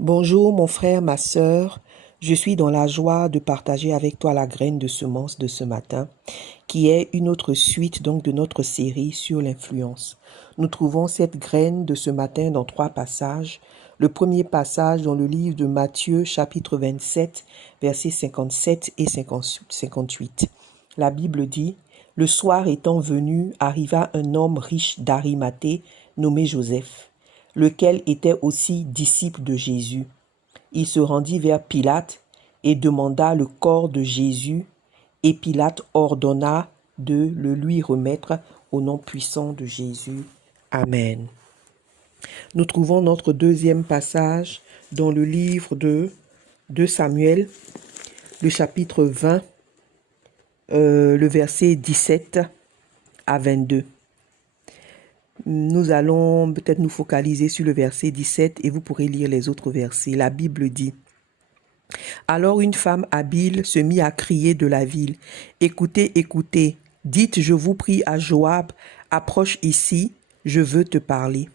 Bonjour mon frère, ma sœur, je suis dans la joie de partager avec toi la graine de semence de ce matin, qui est une autre suite donc de notre série sur l'influence. Nous trouvons cette graine de ce matin dans 3 passages. Le premier passage dans le livre de Matthieu chapitre 27, versets 57 et 58. La Bible dit: Le soir étant venu, arriva un homme riche d'Arimathée nommé Joseph, lequel était aussi disciple de Jésus. Il se rendit vers Pilate et demanda le corps de Jésus, et Pilate ordonna de le lui remettre au nom puissant de Jésus. Amen. Nous trouvons notre deuxième passage dans le livre de Samuel, le chapitre 20, le verset 17 à 22. Nous allons peut-être nous focaliser sur le verset 17 et vous pourrez lire les autres versets. La Bible dit: Alors une femme habile se mit à crier de la ville: Écoutez, écoutez, dites, je vous prie, à Joab, approche ici, je veux te parler.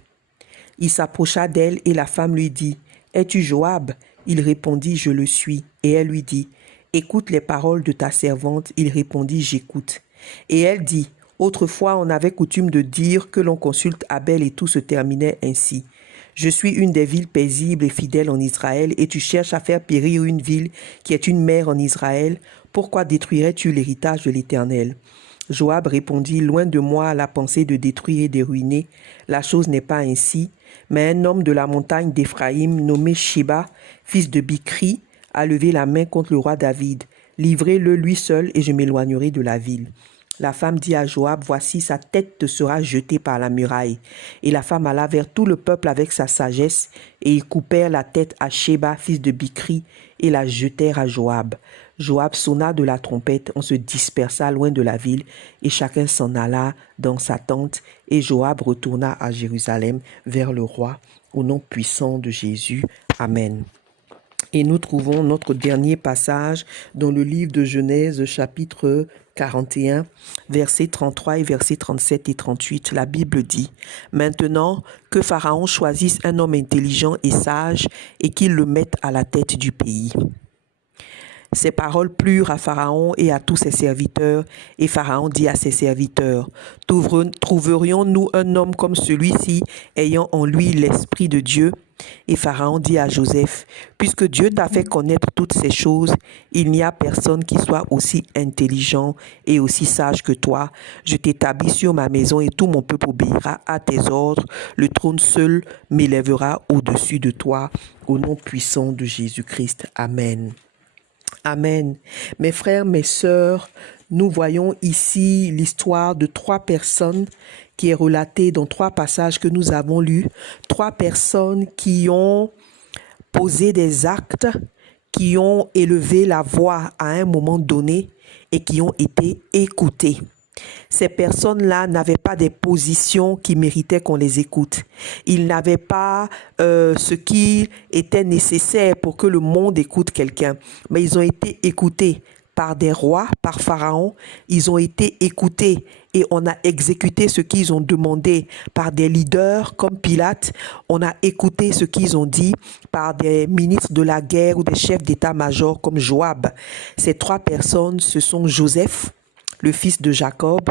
Il s'approcha d'elle et la femme lui dit: Es-tu Joab? Il répondit: Je le suis. Et elle lui dit: Écoute les paroles de ta servante. Il répondit: J'écoute. Et elle dit: Autrefois on avait coutume de dire que l'on consulte Abel et tout se terminait ainsi. Je suis une des villes paisibles et fidèles en Israël, et tu cherches à faire périr une ville qui est une mère en Israël. Pourquoi détruirais-tu l'héritage de l'Éternel? Joab répondit: Loin de moi la pensée de détruire et de ruiner. La chose n'est pas ainsi. Mais un homme de la montagne d'Éphraïm, nommé Sheba, fils de Bichri, a levé la main contre le roi David. Livrez-le lui seul, et je m'éloignerai de la ville. La femme dit à Joab: Voici, sa tête te sera jetée par la muraille. Et la femme alla vers tout le peuple avec sa sagesse, et ils coupèrent la tête à Sheba, fils de Bichri, et la jetèrent à Joab. Joab sonna de la trompette, on se dispersa loin de la ville, et chacun s'en alla dans sa tente, et Joab retourna à Jérusalem vers le roi, au nom puissant de Jésus. Amen. Et nous trouvons notre dernier passage dans le livre de Genèse, chapitre 41, versets 33 et versets 37 et 38. La Bible dit: Maintenant que Pharaon choisisse un homme intelligent et sage et qu'il le mette à la tête du pays. Ces paroles plurent à Pharaon et à tous ses serviteurs, et Pharaon dit à ses serviteurs: Trouverions-nous un homme comme celui-ci, ayant en lui l'Esprit de Dieu? Et Pharaon dit à Joseph: Puisque Dieu t'a fait connaître toutes ces choses, il n'y a personne qui soit aussi intelligent et aussi sage que toi. Je t'établis sur ma maison et tout mon peuple obéira à tes ordres. Le trône seul m'élèvera au-dessus de toi. Au nom puissant de Jésus-Christ. Amen. Amen. Mes frères, mes sœurs, nous voyons ici l'histoire de 3 personnes qui est relatée dans 3 passages que nous avons lus. 3 personnes qui ont posé des actes, qui ont élevé la voix à un moment donné et qui ont été écoutées. Ces personnes-là n'avaient pas des positions qui méritaient qu'on les écoute. Ils n'avaient pas ce qui était nécessaire pour que le monde écoute quelqu'un. Mais ils ont été écoutés par des rois, par Pharaon. Ils ont été écoutés et on a exécuté ce qu'ils ont demandé par des leaders comme Pilate. On a écouté ce qu'ils ont dit par des ministres de la guerre ou des chefs d'état-major comme Joab. Ces 3 personnes, ce sont Joseph, le fils de Jacob,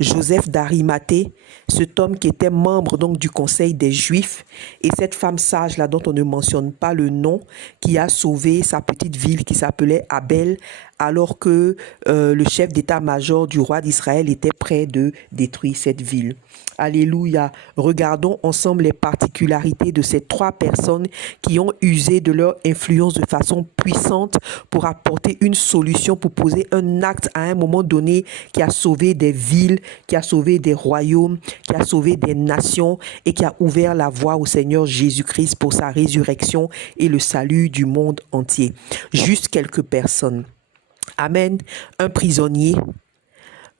Joseph d'Arimathée, cet homme qui était membre donc du conseil des Juifs, et cette femme sage là dont on ne mentionne pas le nom, qui a sauvé sa petite ville qui s'appelait Abel, alors que le chef d'état-major du roi d'Israël était prêt de détruire cette ville. Alléluia. Regardons ensemble les particularités de ces 3 personnes qui ont usé de leur influence de façon puissante pour apporter une solution, pour poser un acte à un moment donné qui a sauvé des villes, qui a sauvé des royaumes, qui a sauvé des nations et qui a ouvert la voie au Seigneur Jésus-Christ pour sa résurrection et le salut du monde entier. Juste quelques personnes. Amen. Un prisonnier,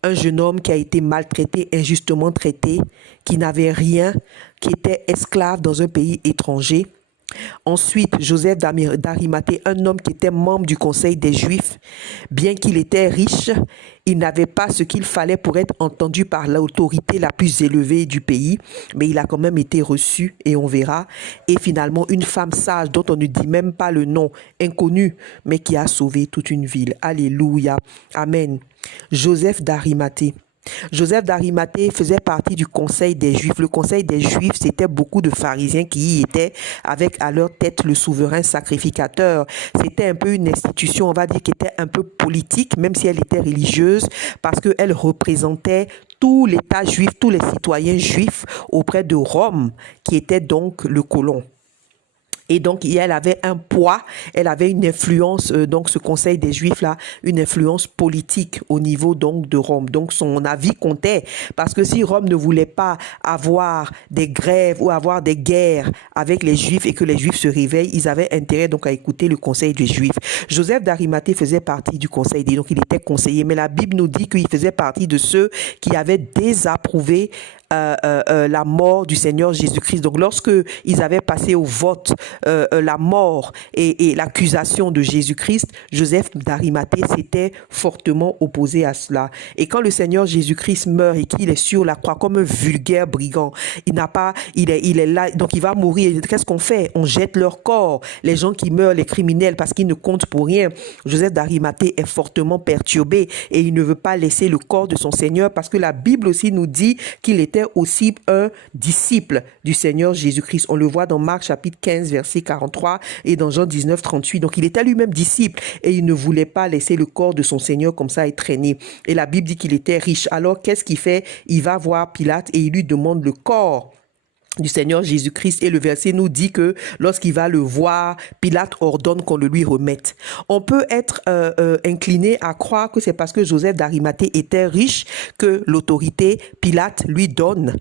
un jeune homme qui a été maltraité, injustement traité, qui n'avait rien, qui était esclave dans un pays étranger. Ensuite, Joseph d'Arimathée, un homme qui était membre du conseil des Juifs, bien qu'il était riche, il n'avait pas ce qu'il fallait pour être entendu par l'autorité la plus élevée du pays, mais il a quand même été reçu, et on verra. Et finalement, une femme sage dont on ne dit même pas le nom, inconnue, mais qui a sauvé toute une ville. Alléluia. Amen. Joseph d'Arimathée. Joseph d'Arimathée faisait partie du conseil des Juifs. Le conseil des Juifs, c'était beaucoup de pharisiens qui y étaient, avec à leur tête le souverain sacrificateur. C'était un peu une institution, on va dire, qui était un peu politique, même si elle était religieuse, parce qu'elle représentait tout l'État juif, tous les citoyens juifs auprès de Rome, qui était donc le colon. Et donc, elle avait un poids, elle avait une influence, donc ce conseil des Juifs-là, une influence politique au niveau donc de Rome. Donc, son avis comptait. Parce que si Rome ne voulait pas avoir des grèves ou avoir des guerres avec les Juifs et que les Juifs se réveillent, ils avaient intérêt donc à écouter le conseil des Juifs. Joseph d'Arimathée faisait partie du conseil des, donc il était conseiller. Mais la Bible nous dit qu'il faisait partie de ceux qui avaient désapprouvé la mort du Seigneur Jésus-Christ. Donc, lorsque ils avaient passé au vote la mort et l'accusation de Jésus-Christ, Joseph d'Arimathée s'était fortement opposé à cela. Et quand le Seigneur Jésus-Christ meurt et qu'il est sur la croix comme un vulgaire brigand, il est là, donc il va mourir. Qu'est-ce qu'on fait? On jette leur corps. Les gens qui meurent, les criminels, parce qu'ils ne comptent pour rien. Joseph d'Arimathée est fortement perturbé et il ne veut pas laisser le corps de son Seigneur parce que la Bible aussi nous dit qu'il était aussi un disciple du Seigneur Jésus-Christ. On le voit dans Marc chapitre 15, verset 43 et dans Jean 19, 38. Donc, il était lui-même disciple et il ne voulait pas laisser le corps de son Seigneur comme ça être traîné. Et la Bible dit qu'il était riche. Alors, qu'est-ce qu'il fait? Il va voir Pilate et il lui demande le corps du Seigneur Jésus-Christ, et le verset nous dit que lorsqu'il va le voir, Pilate ordonne qu'on le lui remette. On peut être incliné à croire que c'est parce que Joseph d'Arimathée était riche que l'autorité Pilate lui donne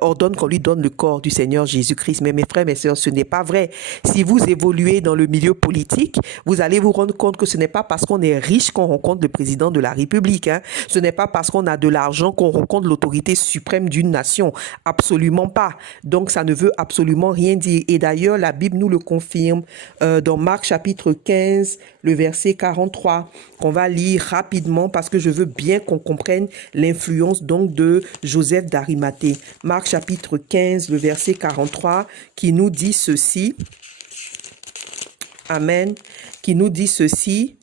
ordonne qu'on lui donne le corps du Seigneur Jésus-Christ. Mais mes frères, mes sœurs, ce n'est pas vrai. Si vous évoluez dans le milieu politique, vous allez vous rendre compte que ce n'est pas parce qu'on est riche qu'on rencontre le président de la République. Hein. Ce n'est pas parce qu'on a de l'argent qu'on rencontre l'autorité suprême d'une nation. Absolument pas. Donc, ça ne veut absolument rien dire. Et d'ailleurs, la Bible nous le confirme dans Marc chapitre 15, le verset 43, qu'on va lire rapidement parce que je veux bien qu'on comprenne l'influence donc de Joseph d'Arimathée. Marc chapitre 15, le verset 43, qui nous dit ceci. Amen. Qui nous dit ceci.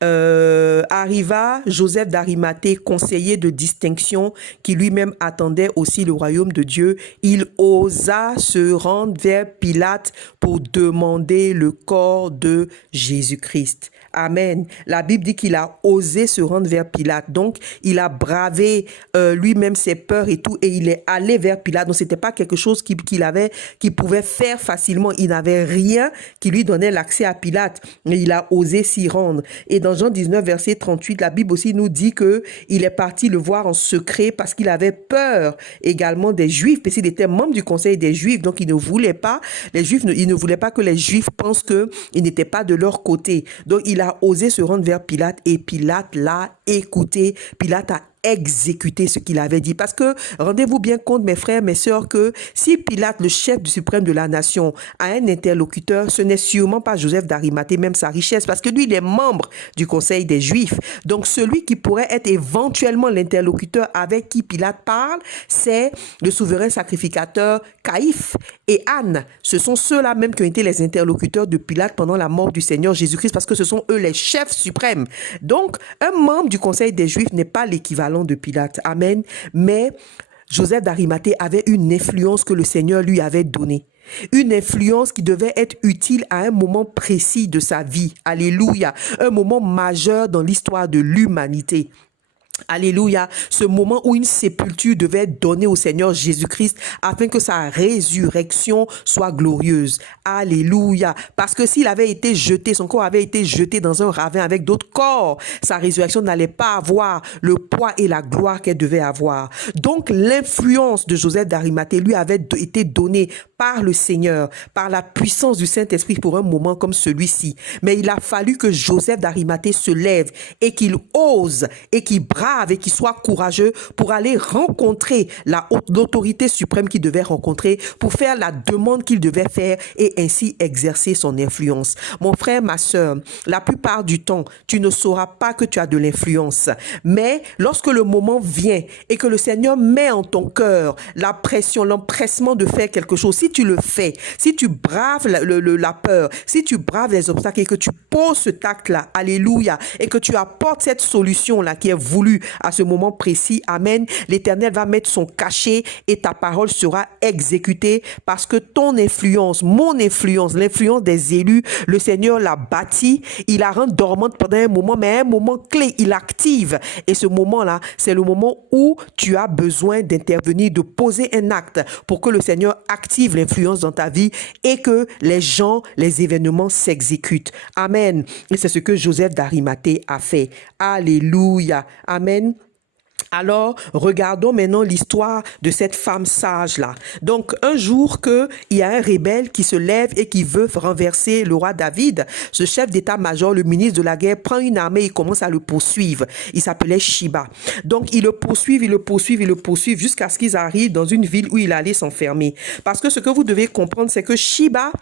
Arriva Joseph d'Arimathée, conseiller de distinction, qui lui-même attendait aussi le royaume de Dieu. Il osa se rendre vers Pilate pour demander le corps de Jésus-Christ. Amen. La Bible dit qu'il a osé se rendre vers Pilate. Donc, il a bravé lui-même ses peurs et tout, et il est allé vers Pilate. Donc, c'était pas quelque chose qu'il pouvait faire facilement. Il n'avait rien qui lui donnait l'accès à Pilate, mais il a osé s'y rendre. Et dans Jean 19, verset 38, la Bible aussi nous dit que il est parti le voir en secret parce qu'il avait peur également des Juifs, parce qu'il était membre du conseil des Juifs. Donc, il ne voulait pas, il ne voulait pas que les Juifs pensent qu'il n'était pas de leur côté. Donc, il a osé se rendre vers Pilate et Pilate l'a écouté. Pilate a exécuter ce qu'il avait dit. Parce que, rendez-vous bien compte, mes frères, mes sœurs, que si Pilate, le chef du suprême de la nation, a un interlocuteur, ce n'est sûrement pas Joseph d'Arimathée, même sa richesse, parce que lui, il est membre du conseil des Juifs. Donc, celui qui pourrait être éventuellement l'interlocuteur avec qui Pilate parle, c'est le souverain sacrificateur Caïphe et Anne. Ce sont ceux-là même qui ont été les interlocuteurs de Pilate pendant la mort du Seigneur Jésus-Christ, parce que ce sont eux les chefs suprêmes. Donc, un membre du conseil des Juifs n'est pas l'équivalent de Pilate. Amen. Mais Joseph d'Arimathée avait une influence que le Seigneur lui avait donnée. Une influence qui devait être utile à un moment précis de sa vie. Alléluia. Un moment majeur dans l'histoire de l'humanité. Alléluia, ce moment où une sépulture devait être donnée au Seigneur Jésus-Christ afin que sa résurrection soit glorieuse. Alléluia, parce que s'il avait été jeté, son corps avait été jeté dans un ravin avec d'autres corps, sa résurrection n'allait pas avoir le poids et la gloire qu'elle devait avoir. Donc l'influence de Joseph d'Arimathée lui avait été donnée par le Seigneur, par la puissance du Saint-Esprit pour un moment comme celui-ci. Mais il a fallu que Joseph d'Arimathée se lève et qu'il ose et qu'il brave brave et qu'il soit courageux pour aller rencontrer l'autorité suprême qu'il devait rencontrer, pour faire la demande qu'il devait faire et ainsi exercer son influence. Mon frère, ma sœur, la plupart du temps, tu ne sauras pas que tu as de l'influence. Mais lorsque le moment vient et que le Seigneur met en ton cœur la pression, l'empressement de faire quelque chose, si tu le fais, si tu braves la peur, si tu braves les obstacles et que tu poses cet acte-là, alléluia, et que tu apportes cette solution-là qui est voulue à ce moment précis, amen, l'Éternel va mettre son cachet et ta parole sera exécutée parce que ton influence, mon influence, l'influence des élus, le Seigneur l'a bâti, il la rend dormante pendant un moment, mais à un moment clé, il active. Et ce moment-là, c'est le moment où tu as besoin d'intervenir, de poser un acte pour que le Seigneur active l'influence dans ta vie et que les gens, les événements s'exécutent. Amen. Et c'est ce que Joseph d'Arimathée a fait. Alléluia. Amen. Alors, regardons maintenant l'histoire de cette femme sage-là. Donc, un jour il y a un rebelle qui se lève et qui veut renverser le roi David, ce chef d'état-major, le ministre de la guerre, prend une armée et commence à le poursuivre. Il s'appelait Shiba. Donc, ils le poursuivent jusqu'à ce qu'ils arrivent dans une ville où il allait s'enfermer. Parce que ce que vous devez comprendre, c'est que Shiba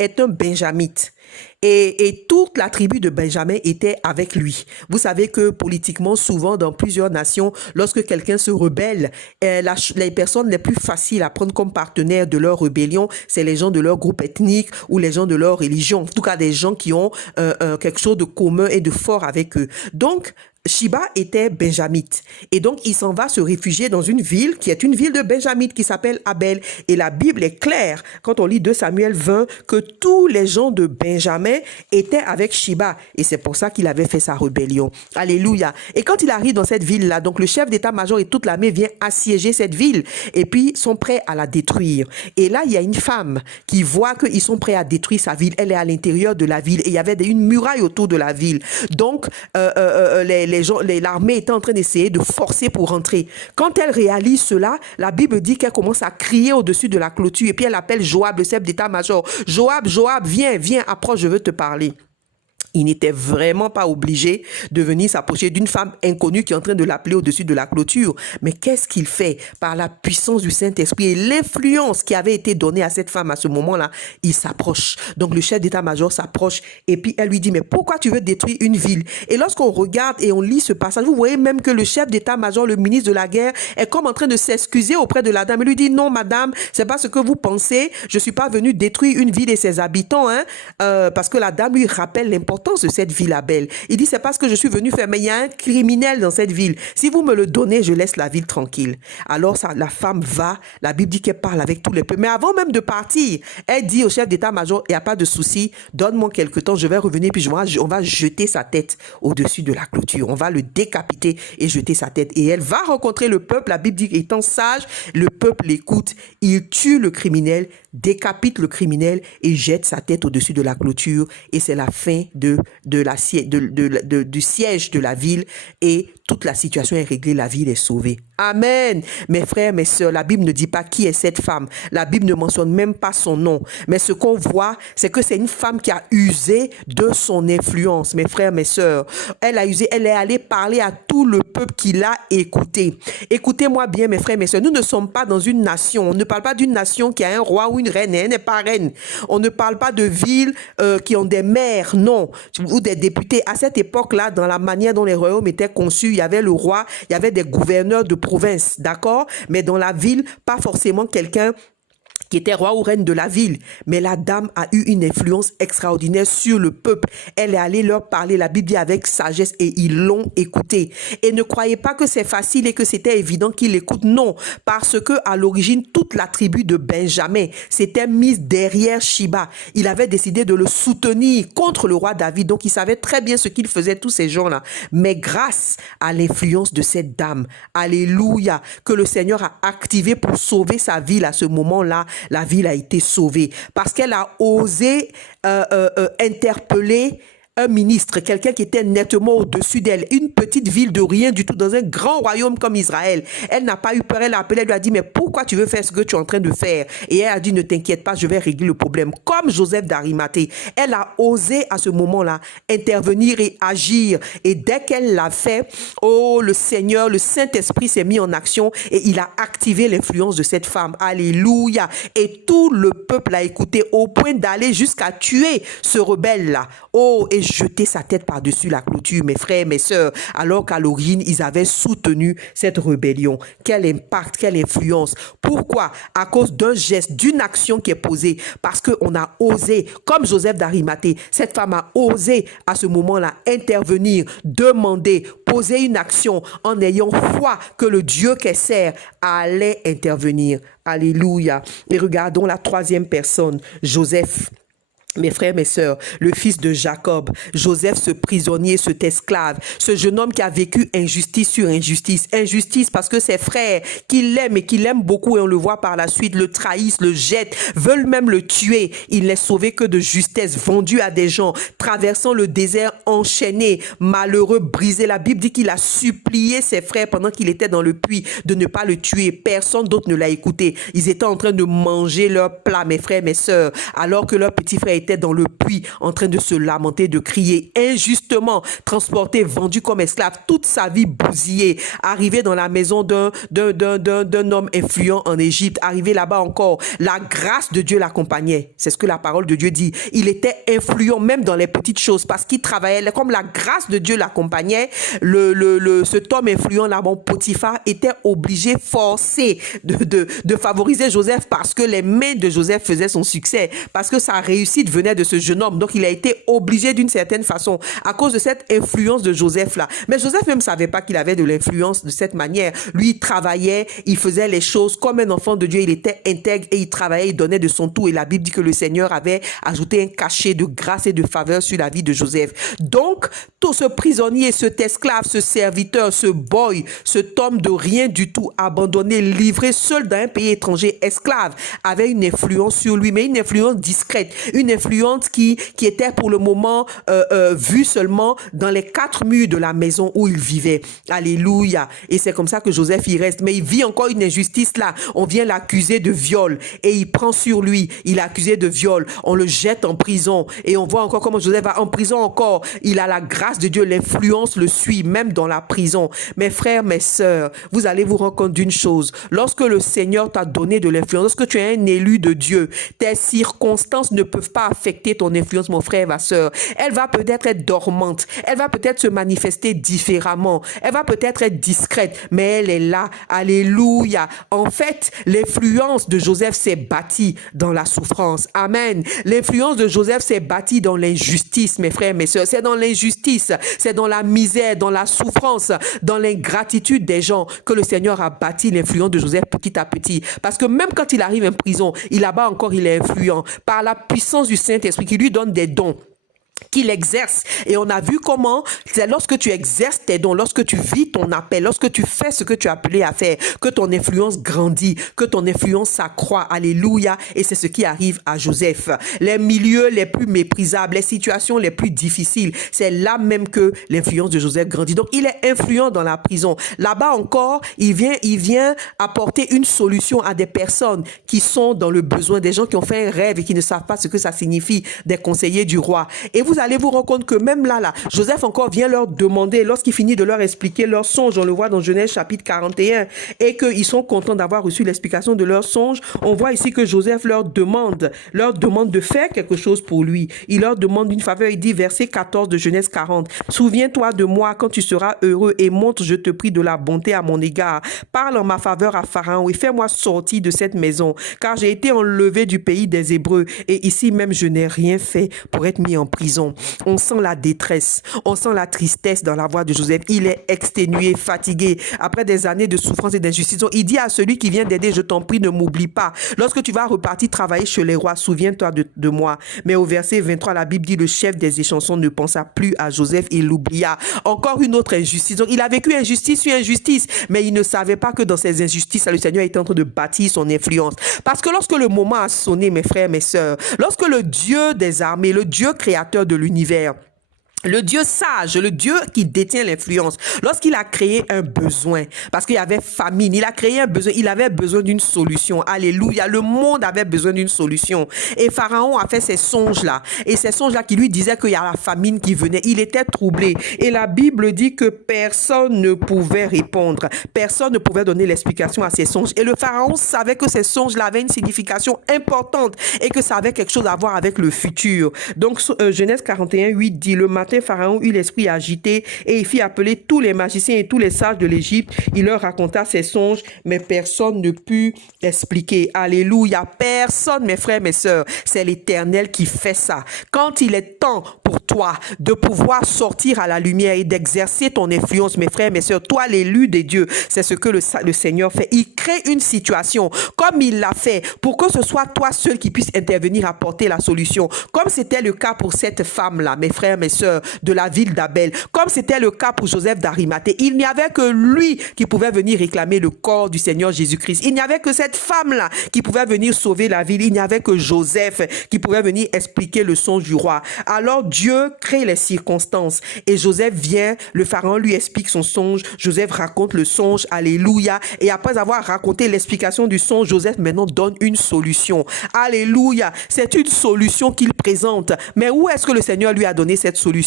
est un benjamite. Et toute la tribu de Benjamin était avec lui. Vous savez que politiquement, souvent dans plusieurs nations, lorsque quelqu'un se rebelle, les personnes les plus faciles à prendre comme partenaires de leur rébellion, c'est les gens de leur groupe ethnique ou les gens de leur religion. En tout cas, des gens qui ont quelque chose de commun et de fort avec eux. Donc, Shiba était benjamite et donc il s'en va se réfugier dans une ville qui est une ville de benjamite qui s'appelle Abel. Et la Bible est claire quand on lit 2 Samuel 20 que tous les gens de Benjamin étaient avec Shiba et c'est pour ça qu'il avait fait sa rébellion. Alléluia. Et quand il arrive dans cette ville-là, donc le chef d'état-major et toute l'armée vient assiéger cette ville et puis sont prêts à la détruire. Et là, il y a une femme qui voit qu'ils sont prêts à détruire sa ville. Elle est à l'intérieur de la ville et il y avait une muraille autour de la ville. Donc, l'armée était en train d'essayer de forcer pour rentrer. Quand elle réalise cela, la Bible dit qu'elle commence à crier au-dessus de la clôture et puis elle appelle Joab, le chef d'état-major. Joab, viens, approche, je veux te parler. Il n'était vraiment pas obligé de venir s'approcher d'une femme inconnue qui est en train de l'appeler au-dessus de la clôture. Mais qu'est-ce qu'il fait? Par la puissance du Saint-Esprit et l'influence qui avait été donnée à cette femme à ce moment-là, il s'approche. Donc le chef d'état-major s'approche et puis elle lui dit, mais pourquoi tu veux détruire une ville? Et lorsqu'on regarde et on lit ce passage, vous voyez même que le chef d'état-major, le ministre de la guerre, est comme en train de s'excuser auprès de la dame. Il lui dit, non madame, c'est pas ce que vous pensez. Je suis pas venu détruire une ville et ses habitants, parce que la dame lui rappelle l'importance de cette ville Abel. Il dit, c'est pas ce que je suis venu faire, mais il y a un criminel dans cette ville. Si vous me le donnez, je laisse la ville tranquille. Alors la femme va, la Bible dit qu'elle parle avec tous les peuples. Mais avant même de partir, elle dit au chef d'état-major, il n'y a pas de souci, donne-moi quelque temps, je vais revenir, puis on va jeter sa tête au-dessus de la clôture. On va le décapiter et jeter sa tête. Et elle va rencontrer le peuple. La Bible dit qu'étant sage, le peuple l'écoute. Il tue le criminel, décapite le criminel et jette sa tête au-dessus de la clôture. Et c'est la fin du siège de la ville et toute la situation est réglée, la ville est sauvée. Amen. Mes frères, mes sœurs, la Bible ne dit pas qui est cette femme. La Bible ne mentionne même pas son nom. Mais ce qu'on voit, c'est que c'est une femme qui a usé de son influence. Mes frères, mes sœurs, elle est allée parler à tout le peuple qui l'a écouté. Écoutez-moi bien, mes frères, mes sœurs, nous ne sommes pas dans une nation. On ne parle pas d'une nation qui a un roi ou une reine. Elle n'est pas reine. On ne parle pas de villes qui ont des maires, non, ou des députés. À cette époque-là, dans la manière dont les royaumes étaient conçus, il y avait le roi, il y avait des gouverneurs de province, d'accord? Mais dans la ville, pas forcément quelqu'un qui était roi ou reine de la ville. Mais la dame a eu une influence extraordinaire sur le peuple. Elle est allée leur parler, la Bible dit, avec sagesse et ils l'ont écouté. Et ne croyez pas que c'est facile et que c'était évident qu'ils l'écoutent. Non, parce que à l'origine, toute la tribu de Benjamin s'était mise derrière Shiba. Il avait décidé de le soutenir contre le roi David. Donc, il savait très bien ce qu'ils faisaient, tous ces gens-là. Mais grâce à l'influence de cette dame, alléluia, que le Seigneur a activé pour sauver sa ville à ce moment-là, la ville a été sauvée parce qu'elle a osé interpeller un ministre, quelqu'un qui était nettement au-dessus d'elle, une petite ville de rien du tout, dans un grand royaume comme Israël. Elle n'a pas eu peur, elle l'a appelé, elle lui a dit, mais pourquoi tu veux faire ce que tu es en train de faire? Et elle a dit, ne t'inquiète pas, je vais régler le problème. Comme Joseph d'Arimathée, elle a osé à ce moment-là intervenir et agir. Et dès qu'elle l'a fait, oh, le Seigneur, le Saint-Esprit s'est mis en action et il a activé l'influence de cette femme. Alléluia. Et tout le peuple a écouté au point d'aller jusqu'à tuer ce rebelle-là. Oh, et jeter sa tête par-dessus la clôture, mes frères, mes sœurs, alors qu'à l'origine, ils avaient soutenu cette rébellion. Quel impact, quelle influence. Pourquoi? À cause d'un geste, d'une action qui est posée. Parce qu'on a osé, comme Joseph d'Arimathée, cette femme a osé à ce moment-là intervenir, demander, poser une action en ayant foi que le Dieu qu'elle sert allait intervenir. Alléluia. Et regardons la troisième personne, Joseph. Mes frères, mes sœurs, le fils de Jacob, Joseph, ce prisonnier, cet esclave, ce jeune homme qui a vécu injustice sur injustice. Injustice parce que ses frères, qui l'aiment et qui l'aiment beaucoup, et on le voit par la suite, le trahissent, le jettent, veulent même le tuer. Il n'est sauvé que de justesse, vendu à des gens, traversant le désert, enchaîné, malheureux, brisé. La Bible dit qu'il a supplié ses frères pendant qu'il était dans le puits de ne pas le tuer. Personne d'autre ne l'a écouté. Ils étaient en train de manger leur plat, mes frères, mes sœurs, alors que leur petit frère était dans le puits en train de se lamenter, de crier, injustement transporté, vendu comme esclave, toute sa vie bousillée, arrivé dans la maison d'un homme influent en Égypte, arrivé là-bas encore, la grâce de Dieu l'accompagnait. C'est ce que la parole de Dieu dit. Il était influent même dans les petites choses parce qu'il travaillait, comme la grâce de Dieu l'accompagnait, cet homme influent là, bon, Potiphar, était obligé, forcé de favoriser Joseph parce que les mains de Joseph faisaient son succès, parce que sa réussite venait de ce jeune homme. Donc, il a été obligé d'une certaine façon à cause de cette influence de Joseph-là. Mais Joseph même ne savait pas qu'il avait de l'influence de cette manière. Lui, il travaillait, il faisait les choses comme un enfant de Dieu. Il était intègre et il travaillait, il donnait de son tout. Et la Bible dit que le Seigneur avait ajouté un cachet de grâce et de faveur sur la vie de Joseph. Donc, tout ce prisonnier, cet esclave, ce serviteur, ce boy, cet homme de rien du tout, abandonné, livré seul dans un pays étranger, esclave, avait une influence sur lui, mais une influence discrète, une influence qui était pour le moment vue seulement dans les 4 murs de la maison où il vivait. Alléluia. Et c'est comme ça que Joseph y reste. Mais il vit encore une injustice là. On vient l'accuser de viol et il prend sur lui. Il est accusé de viol. On le jette en prison et on voit encore comment Joseph va en prison encore. Il a la grâce de Dieu. L'influence le suit même dans la prison. Mes frères, mes sœurs, vous allez vous rendre compte d'une chose. Lorsque le Seigneur t'a donné de l'influence, lorsque tu es un élu de Dieu, tes circonstances ne peuvent pas affecter ton influence, mon frère, ma sœur. Elle va peut-être être dormante. Elle va peut-être se manifester différemment. Elle va peut-être être discrète, mais elle est là. Alléluia. En fait, l'influence de Joseph s'est bâtie dans la souffrance. Amen. L'influence de Joseph s'est bâtie dans l'injustice, mes frères, mes sœurs. C'est dans l'injustice, c'est dans la misère, dans la souffrance, dans l'ingratitude des gens que le Seigneur a bâti l'influence de Joseph petit à petit. Parce que même quand il arrive en prison, là-bas encore, il est influent par la puissance du Saint-Esprit qui lui donne des dons qu'il exerce. Et on a vu comment c'est lorsque tu exerces tes dons, lorsque tu vis ton appel, lorsque tu fais ce que tu es appelé à faire, que ton influence grandit, que ton influence s'accroît. Alléluia. Et c'est ce qui arrive à Joseph. Les milieux les plus méprisables, les situations les plus difficiles, c'est là même que l'influence de Joseph grandit. Donc, il est influent dans la prison. Là-bas encore, il vient apporter une solution à des personnes qui sont dans le besoin, des gens qui ont fait un rêve et qui ne savent pas ce que ça signifie, des conseillers du roi. Et vous allez vous rendre compte que même là, Joseph encore vient leur demander, lorsqu'il finit de leur expliquer leur songe, on le voit dans Genèse chapitre 41, et qu'ils sont contents d'avoir reçu l'explication de leur songe, on voit ici que Joseph leur demande de faire quelque chose pour lui. Il leur demande une faveur, il dit, verset 14 de Genèse 40, « Souviens-toi de moi quand tu seras heureux et montre, je te prie, de la bonté à mon égard. Parle en ma faveur à Pharaon et fais-moi sortir de cette maison, car j'ai été enlevé du pays des Hébreux, et ici même je n'ai rien fait pour être mis en prison. » On sent la détresse, on sent la tristesse dans la voix de Joseph. Il est exténué, fatigué, après des années de souffrance et d'injustice. Il dit à celui qui vient d'aider, je t'en prie, ne m'oublie pas. Lorsque tu vas repartir travailler chez les rois, souviens-toi de moi. Mais au verset 23, la Bible dit, le chef des échansons ne pensa plus à Joseph, il l'oublia. Encore une autre injustice. Donc, il a vécu injustice sur injustice, mais il ne savait pas que dans ces injustices, le Seigneur était en train de bâtir son influence. Parce que lorsque le moment a sonné, mes frères, mes sœurs, lorsque le Dieu des armées, le Dieu créateur de l'univers, Le Dieu sage, le Dieu qui détient l'influence, lorsqu'il a créé un besoin, parce qu'il y avait famine, il a créé un besoin, il avait besoin d'une solution. Alléluia, le monde avait besoin d'une solution. Et Pharaon a fait ces songes-là. Et ces songes-là qui lui disaient qu'il y a la famine qui venait. Il était troublé. Et la Bible dit que personne ne pouvait répondre. Personne ne pouvait donner l'explication à ces songes. Et le Pharaon savait que ces songes-là avaient une signification importante et que ça avait quelque chose à voir avec le futur. Donc, Genèse 41, 8 dit, le matin, Pharaon eut l'esprit agité et il fit appeler tous les magiciens et tous les sages de l'Égypte. Il leur raconta ses songes, mais personne ne put expliquer. Alléluia. Personne, mes frères, mes sœurs. C'est l'Éternel qui fait ça. Quand il est temps pour toi de pouvoir sortir à la lumière et d'exercer ton influence, mes frères, mes sœurs, toi, l'élu de Dieu, c'est ce que le Seigneur fait. Il crée une situation comme il l'a fait pour que ce soit toi seul qui puisse intervenir, apporter la solution. Comme c'était le cas pour cette femme-là, mes frères, mes sœurs, de la ville d'Abel, comme c'était le cas pour Joseph d'Arimathée. Il n'y avait que lui qui pouvait venir réclamer le corps du Seigneur Jésus-Christ. Il n'y avait que cette femme-là qui pouvait venir sauver la ville. Il n'y avait que Joseph qui pouvait venir expliquer le songe du roi. Alors Dieu crée les circonstances et Joseph vient, le pharaon lui explique son songe, Joseph raconte le songe, alléluia, et après avoir raconté l'explication du songe, Joseph maintenant donne une solution. Alléluia, c'est une solution qu'il présente. Mais où est-ce que le Seigneur lui a donné cette solution?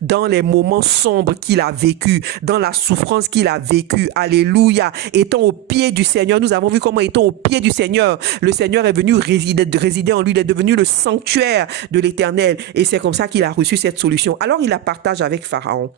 Dans les moments sombres qu'il a vécu, dans la souffrance qu'il a vécue. Alléluia. Étant au pied du Seigneur, nous avons vu comment étant au pied du Seigneur, le Seigneur est venu résider en lui, il est devenu le sanctuaire de l'Éternel. Et c'est comme ça qu'il a reçu cette solution. Alors il la partage avec Pharaon.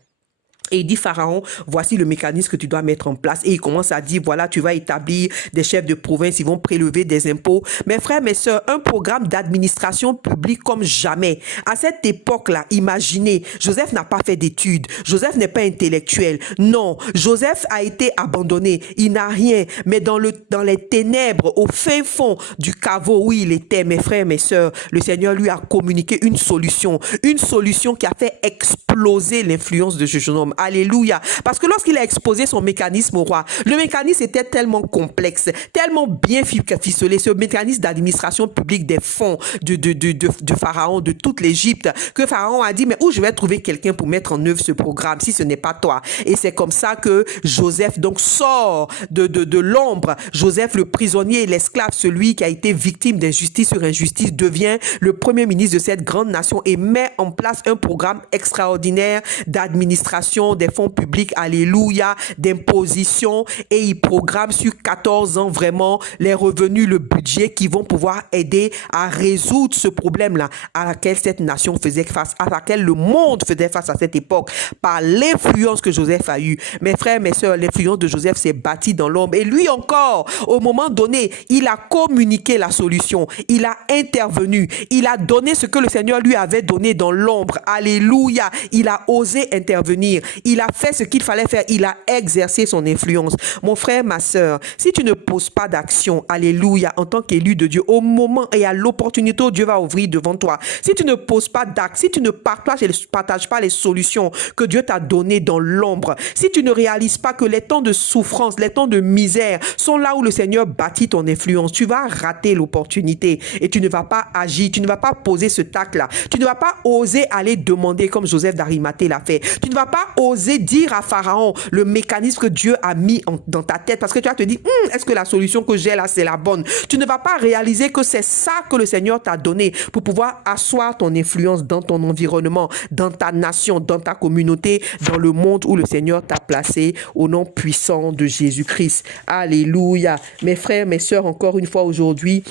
Et il dit, Pharaon, voici le mécanisme que tu dois mettre en place. Et il commence à dire, voilà, tu vas établir des chefs de province, ils vont prélever des impôts. Mes frères, mes sœurs, un programme d'administration publique comme jamais. À cette époque-là, imaginez, Joseph n'a pas fait d'études. Joseph n'est pas intellectuel. Non, Joseph a été abandonné. Il n'a rien. Mais dans les ténèbres, au fin fond du caveau où il était, mes frères, mes sœurs, le Seigneur lui a communiqué une solution qui a fait exploser l'influence de ce jeune homme. Alléluia. Parce que lorsqu'il a exposé son mécanisme au roi, le mécanisme était tellement complexe, tellement bien ficelé, ce mécanisme d'administration publique des fonds de Pharaon, de toute l'Égypte, que Pharaon a dit, mais où je vais trouver quelqu'un pour mettre en œuvre ce programme si ce n'est pas toi? Et c'est comme ça que Joseph donc sort de l'ombre. Joseph, le prisonnier et l'esclave, celui qui a été victime d'injustice sur injustice, devient le premier ministre de cette grande nation et met en place un programme extraordinaire d'administration des fonds publics, alléluia, d'imposition, et il programme sur 14 ans vraiment les revenus, le budget qui vont pouvoir aider à résoudre ce problème-là à laquelle cette nation faisait face, à laquelle le monde faisait face à cette époque, par l'influence que Joseph a eue. Mes frères, mes sœurs, l'influence de Joseph s'est bâtie dans l'ombre, et lui encore, au moment donné, il a communiqué la solution, il a intervenu, il a donné ce que le Seigneur lui avait donné dans l'ombre, alléluia, il a osé intervenir, il a fait ce qu'il fallait faire. Il a exercé son influence. Mon frère, ma sœur, si tu ne poses pas d'action, alléluia, en tant qu'élu de Dieu, au moment et à l'opportunité où Dieu va ouvrir devant toi, si tu ne poses pas d'acte, si tu ne partages pas les solutions que Dieu t'a données dans l'ombre, si tu ne réalises pas que les temps de souffrance, les temps de misère sont là où le Seigneur bâtit ton influence, tu vas rater l'opportunité et tu ne vas pas agir, tu ne vas pas poser ce tact-là, tu ne vas pas oser aller demander comme Joseph d'Arimathée l'a fait, tu ne vas pas oser dire à Pharaon le mécanisme que Dieu a mis dans ta tête, parce que tu vas te dire, est-ce que la solution que j'ai là, c'est la bonne? Tu ne vas pas réaliser que c'est ça que le Seigneur t'a donné pour pouvoir asseoir ton influence dans ton environnement, dans ta nation, dans ta communauté, dans le monde où le Seigneur t'a placé, au nom puissant de Jésus-Christ. Alléluia. Mes frères, mes sœurs, encore une fois aujourd'hui,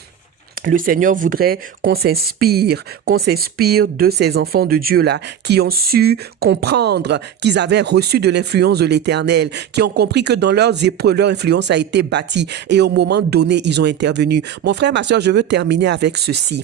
le Seigneur voudrait qu'on s'inspire de ces enfants de Dieu-là, qui ont su comprendre qu'ils avaient reçu de l'influence de l'Éternel, qui ont compris que dans leurs épreuves, leur influence a été bâtie et au moment donné, ils ont intervenu. Mon frère, ma sœur, je veux terminer avec ceci.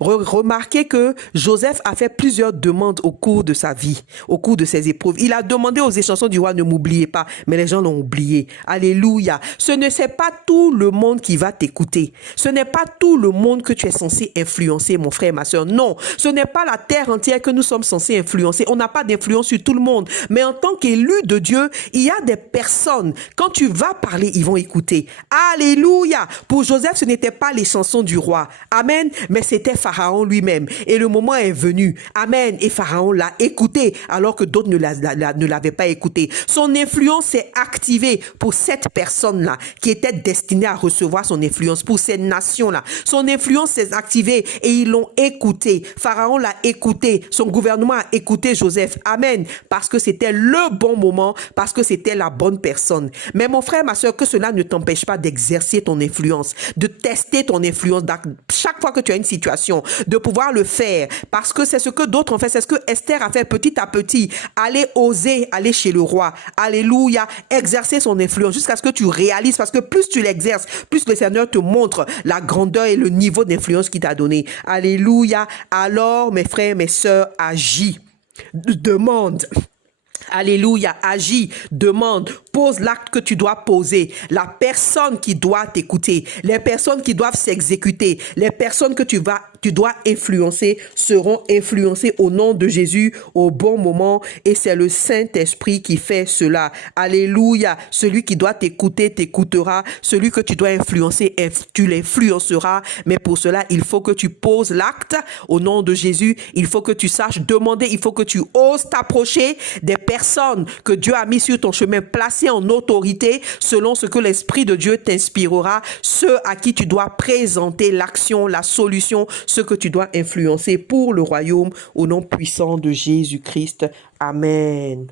Remarquez que Joseph a fait plusieurs demandes au cours de sa vie, au cours de ses épreuves. Il a demandé aux échansons du roi, ne m'oubliez pas, mais les gens l'ont oublié. Alléluia. Ce n'est pas tout le monde qui va t'écouter. Ce n'est pas tout le monde que tu es censé influencer, mon frère, ma soeur. Non, ce n'est pas la terre entière que nous sommes censés influencer. On n'a pas d'influence sur tout le monde. Mais en tant qu'élu de Dieu, il y a des personnes, quand tu vas parler, ils vont écouter. Alléluia. Pour Joseph, ce n'était pas les chansons du roi. Amen. Mais c'était c'était Pharaon lui-même. Et le moment est venu. Amen. Et Pharaon l'a écouté alors que d'autres ne l'avaient pas écouté. Son influence s'est activée pour cette personne-là qui était destinée à recevoir son influence, pour ces nations-là. Son influence s'est activée et ils l'ont écouté. Pharaon l'a écouté. Son gouvernement a écouté Joseph. Amen. Parce que c'était le bon moment, parce que c'était la bonne personne. Mais mon frère, ma soeur, que cela ne t'empêche pas d'exercer ton influence, de tester ton influence chaque fois que tu as une situation, de pouvoir le faire, parce que c'est ce que d'autres ont fait, c'est ce que Esther a fait petit à petit, oser aller chez le roi, alléluia, exercer son influence jusqu'à ce que tu réalises, parce que plus tu l'exerces, plus le Seigneur te montre la grandeur et le niveau d'influence qu'il t'a donné, alléluia. Alors mes frères, mes sœurs, agis, demande. Alléluia, agis, demande, pose l'acte que tu dois poser. La personne qui doit t'écouter, les personnes qui doivent s'exécuter, les personnes que tu dois influencer seront influencées au nom de Jésus au bon moment, et c'est le Saint-Esprit qui fait cela. Alléluia, celui qui doit t'écouter t'écoutera, celui que tu dois influencer, tu l'influenceras, mais pour cela, il faut que tu poses l'acte au nom de Jésus, il faut que tu saches demander, il faut que tu oses t'approcher des personnes que Dieu a mis sur ton chemin, placées en autorité selon ce que l'Esprit de Dieu t'inspirera, ceux à qui tu dois présenter l'action, la solution, ce que tu dois influencer pour le royaume, au nom puissant de Jésus-Christ. Amen.